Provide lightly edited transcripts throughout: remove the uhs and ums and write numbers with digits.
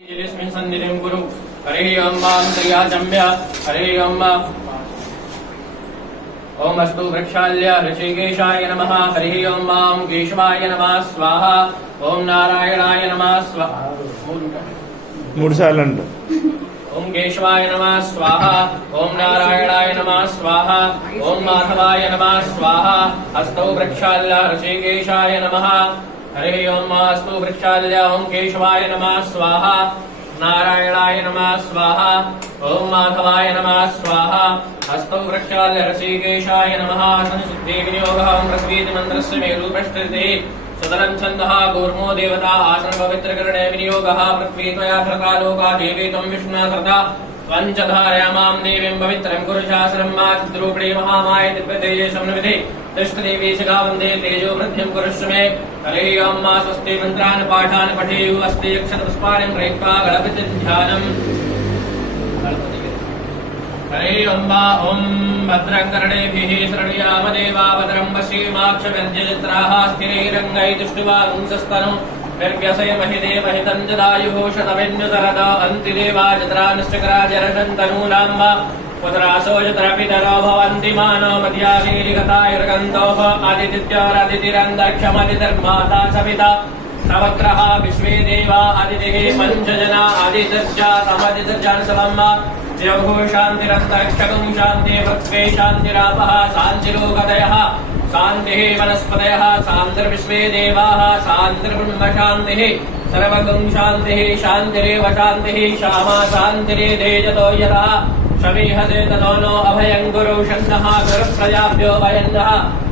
यस्मिन् सन्निधिं कुरु। हरिः ओं वां त्र्याचम्य हरिः ओं ओम अस्तु वृक्षाल्य ऋषिकेशाय नमः। हरिः ओं वां केशवाय नमः स्वाहा। ओम नारायणाय नमः स्वाहा। మూడు సార్లు అంట ओम केशवाय नमः स्वाहा। ओम नारायणाय नमः स्वाहा। ओम माधवाय नमः स्वाहा। अस्तु वृक्षाल्य ऋषिकेशाय नमः। हरिः ओं अस्तु वृक्षाल्य ओम केशवाय नमः स्वाहा। नारायणाय नमः स्वाहा। ओम माधवाय नमः स्वाहा। अस्तु वृक्षाल्य ऋषिकेशाय नमः। संसिद्धि विनियोगः ओम प्रस्वीति मंत्रस्य मेरुपृष्ठते सदनं छन्दः कूर्मो देवता आसन पवित्रकरणे विनियोगः पृथ्वी त्वया धृता लोका देवी त्वं विष्णुना धृता पञ्चधारयामां देवीं पवित्रं कुरु शासनं मा चिद्रूपिणी महामाय दिव्यतेजसं नविधे तिष्ठदेवी शिखा वन्दे तेजो वृद्धिं कुरुष्व मे। हरिः ओं मा स्वस्ति मन्त्रान् पाठान् पठेयुः अस्ति अक्षतपुष्पाणि गृहीत्वा गणपतिध्यानम्। हरिः ओं ॐ भद्रं कर्णेभिः शृणुयाम देवा भद्रं पश्येमाक्षभिर्यजत्राः स्थिरैरङ्गैतुष्टुवागुंसस्तनु निर्व्यसयमहि देवहितं जदायुः शतमिन्युतरद अन्ति देवा जत्रानिश्चकराजरशन्तनूनां वा पुत्रासो जत्रपितरो भवन्ति मानो मध्यावीरिगतायुर्गन्तोः आदितिथ्योरदितिरन्तरिक्षमदितिर्माता सविता सवत्रः विश्वे देवा अदितिः पञ्चजना आदितिर्जातमदितिर्जनसलं द्यौः शान्तिरन्तरिक्षगं शान्ति पृथ्वी शान्तिरापः शान्तिलोकदयः शान्तिः वनस्पतयः शान्तिर्विश्वे देवाः शान्तिर्ब्रह्म शान्तिः सर्वगं शान्तिः शान्तिरेव शान्तिः श्यामा शान्तिरेधेजतो यतः शमीहसे ततो नो अभयं गुरु शन्नः गुरुप्रजाभ्यो वयन्नः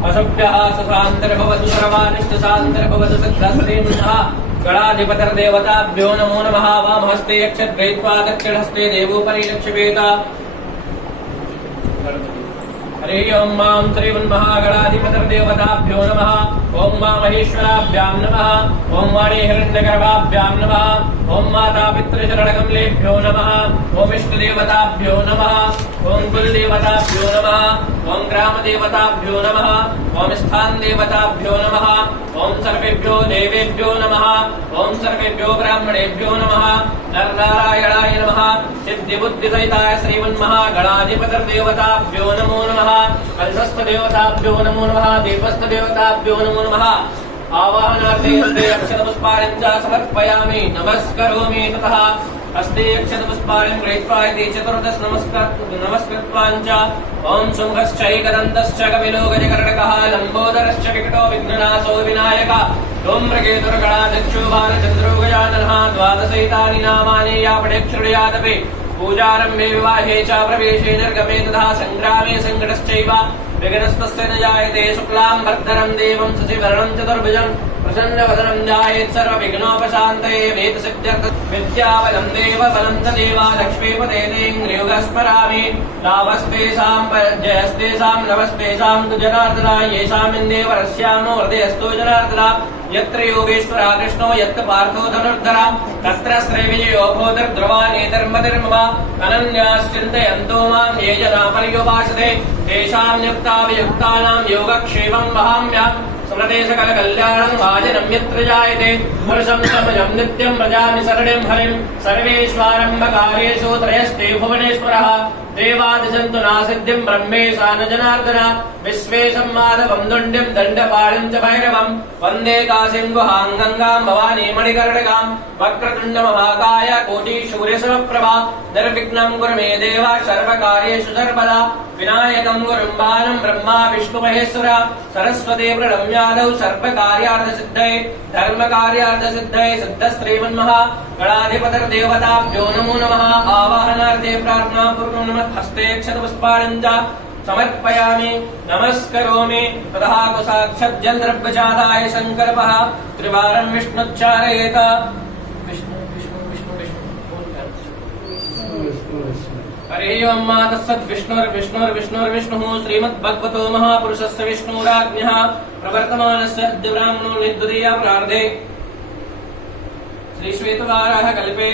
असुभ्यः सुशान्तिर्भवतु सर्वानिष्टशान्तिर्भवतु सिद्धस्त्रीन्नः गणाधिपतिर्देवताभ्यो नमो नमः। वामहस्ते यक्षद्वैत्वा दक्षिणहस्ते देवोपरि लक्ष्मीवेद। हरिः ओं मां श्रीमन्महागणाधिपतिर्देवताभ्यो नमः। ओं मा महेश्वराभ्यां नमः। ओं वाणी हिरण्यगर्भाभ्यां नमः। ओं माता पितृचरणकमलेभ्यो नमः। ओं इष्टदेवताभ्यो नमः। ओं कुलदेवताभ्यो नमः। ओं ग्रामदेवताभ्यो नमः। ओं स्थानदेवताभ्यो नमः। ओं सर्वेभ्यो देवेभ्यो नमः। ओं सर्वेभ्यो ब्राह्मणेभ्यो नमः। नरनारायणाय नमः। सिद्धिबुद्धिसहिताय श्रीमन्महागणाधिपतिर्देवताभ्यो नमो नमः। कलशस्थदेवताभ्यो नमो नमः। दीपस्थदेवताभ्यो नमो नमः। आवाहनार्थे अक्षतपुष्पाणि च समर्पयामि नमस्करोमि ततः हस्ते अक्षतपुष्पाणि गृहीत्वा इति चतुर्दश नमस्कृत्वाञ्च ओं शुम्भश्चैकदन्तश्च कपिलो गजकर्णकः लम्बोदरश्च विकटो विघ्ननाशो विनायकः धूम्रकेतुर्गणाध्यक्षो भालचन्द्रो गजाननः द्वादशैतानि नामानि या पठेच्छृणुयादपि पूजारम्भे विवाहे च प्रवेशे निर्गमे तथा सङ्ग्रामे सङ्कटश्चैव विघ्नस्तस्य न जायते। शुक्लां भर्धरं देवं शशिवर्णं चतुर्भुजं प्रसन्नवदनं ध्यायेत् सर्वविघ्नोपशान्तये वेदसिद्ध्यर्थं विद्याबलं देवबलं तदेव लक्ष्मीपते तेऽङ्घ्रियुगः स्मरामि। लाभस्तेषां जयस्तेषां नभस्तेषां तु जनार्दना येषामिन्देवरस्यामो हृदयस्थो जनार्दना। यत्र योगेश्वरः कृष्णो यत्र पार्थो धनुर्धरः तत्र श्रीविजयो भूतिर्ध्रुवा नेतर्मतिर्मम। अनन्याश्चिन्तयन्तो मां ये जना पर्युपासते तेषां युक्ताभियुक्तानां योगक्षेमं वहाम्यहं। स्मृते सकलकल्याणं भाजनं यत्र जायते पुरुषं समजं नित्यं व्रजामि शरणं हरिं। सर्वेष्वारम्भकार्येषु त्रयस्ते भुवनेश्वरः देवादिशन्तु नासिद्धिं ब्रह्मेशा न जनार्दन। विश्वेशं माधवं दुण्ड्यं दण्डपाणिं च भैरवं वन्दे काशीं गुहां गङ्गां भवानी मणिकर्णिकां। वक्रतुण्डमहाकाय कोटिसूर्यसमप्रभा निर्विघ्नं कुरु मे देव सर्वकार्येषु सर्वदा। विनायकं गुरुं बालं ब्रह्मा विष्णुमहेश्वर सरस्वती प्रणम्यादौ सर्वकार्यार्थसिद्धये धर्मकार्यार्थसिद्धये सिद्धश्रीमन्महागणाधिपतिर्देवताभ्यो नमो नमः। आवाहनार्थे प्रार्थनापूर्वकं नमः हस्ते अक्षतपुष्पाणि च समर्पयामि नमस्करोमि। ततः कुसाक्षज्जलद्रव्यजाताय सङ्कल्पः त्रिवारं विष्णुच्चारयेत। हरिः ओं मा तत्सद्विष्णुर्विष्णुर्विष्णुर्विष्णुः श्रीमद्भगवतो महापुरुषस्य विष्णुराज्ञः प्रवर्तमानस्य अद्य ब्राह्मणो निर्दुदीया प्रार्धे श्रीश्वेतवाराह कल्पे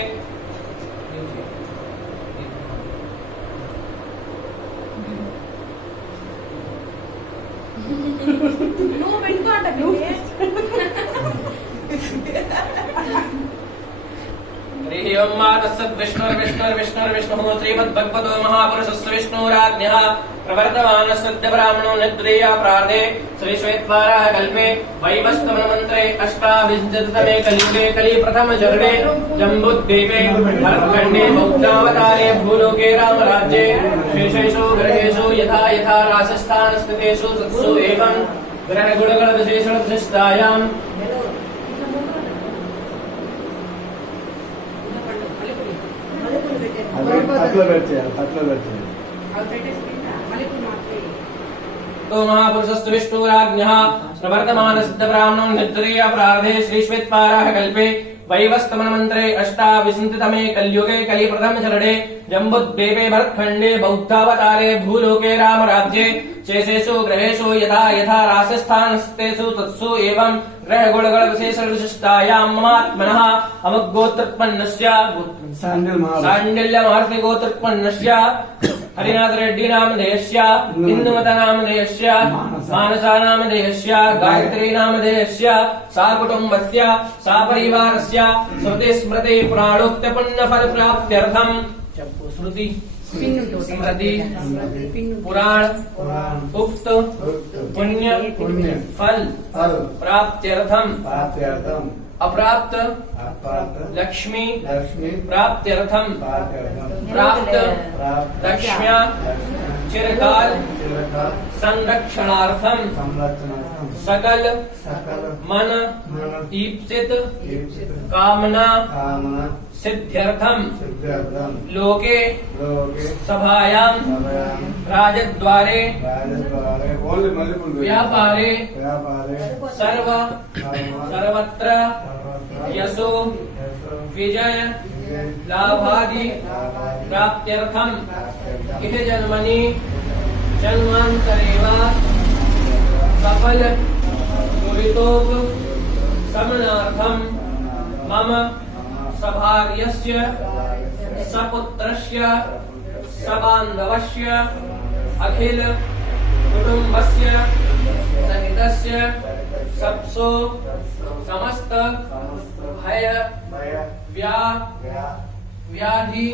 हरिः ओम मा तत्सद्विष्णुर्विष्णुर्विष्णुर्विष्णुः श्रीमद्भगवतो महापुरुषस्य विष्णुराज्ञः प्रवर्तमानस्य ब्राह्मणो निद्रया प्रार्थे श्री श्वेतवाराह कल्पे वैवस्वतमन्त्रे अष्टाविंशतितमे कलियुगे कलि प्रथम चरणे जम्बुद्वीपे भरतखण्डे बौद्धावतारे भूलोके रामराज्ये शेषेषु ग्रहेषु यथा यथा राजस्थानस्थितेषु सत्सु एवं ग्रहगुणगणविशेषणविशिष्टायाम् तो महापुरुषस्तु विष्णुराज्ञः प्रवर्तमानस्य ब्राह्मणो निद्रया प्रार्थे श्री श्वेतवाराह कल्पे वैवस्वतमन्त्रे अष्टाविंशतितमे कलियुगे कलि प्रथम चरणे जम्बुद्वीपे भरतखण्डे बौद्धावतारे भूलोके रामराज्ये शेषेषु ग्रहेषु यथा यथा राजस्थानस्थितेषु तत्सु एवं ग्रहगुणगणविशेषविशिष्टायां ममात्मनः अमग्गोत्रोत्पन्नस्य साण्डिल्यमहर्षिगोत्रोत्पन्नस्य हरिनाथ रेड्डी नामधेयस्य हिन्दुमता नामधेयस्य मानसा नामधेयस्य गायत्री नामधेयस्य साकुटुम्बस्य सापरिवारस्य श्रुति स्मृति पुराणोक्त पुण्यफल प्राप्त्यर्थम् श्रुति स्मृति पुराण उक्त पुण्य फल प्राप्त्यर्थम अप्राप्त लक्ष्मी प्राप्त्यर्थम प्राप्त लक्ष्म्या चिरकाल संरक्षणार्थम सकल मन ईप्सित कामना सिद्ध्यर्थम लोके सभायां राजद्वारे व्यापारे सर्वत्र यशो विजय लाभादि प्राप्त्यर्थम इह जन्मनि जन्मांतरे वा सफल दुरितोप शमनार्थम मम सभार्यस्य सपुत्रस्य सबान्धवस्य अखिल कुटुम्बस्य सहितस्य सप्सो समस्त भय व्याधि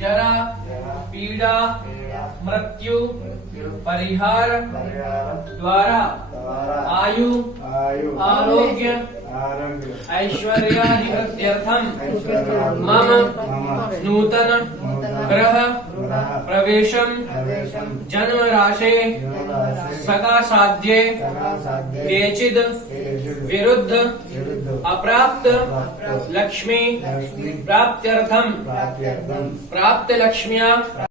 जरा पीड़ा मृत्यु परिहार द्वारा आयु आरोग्य ऐश्वर्याधिपत्यर्थम मम नूतन ग्रह प्रवेशम जन्म राशे सकाशाद्ये केचिद विरुद्ध अप्राप्त लक्ष्मी प्राप्त्यर्थम प्राप्त लक्ष्म्या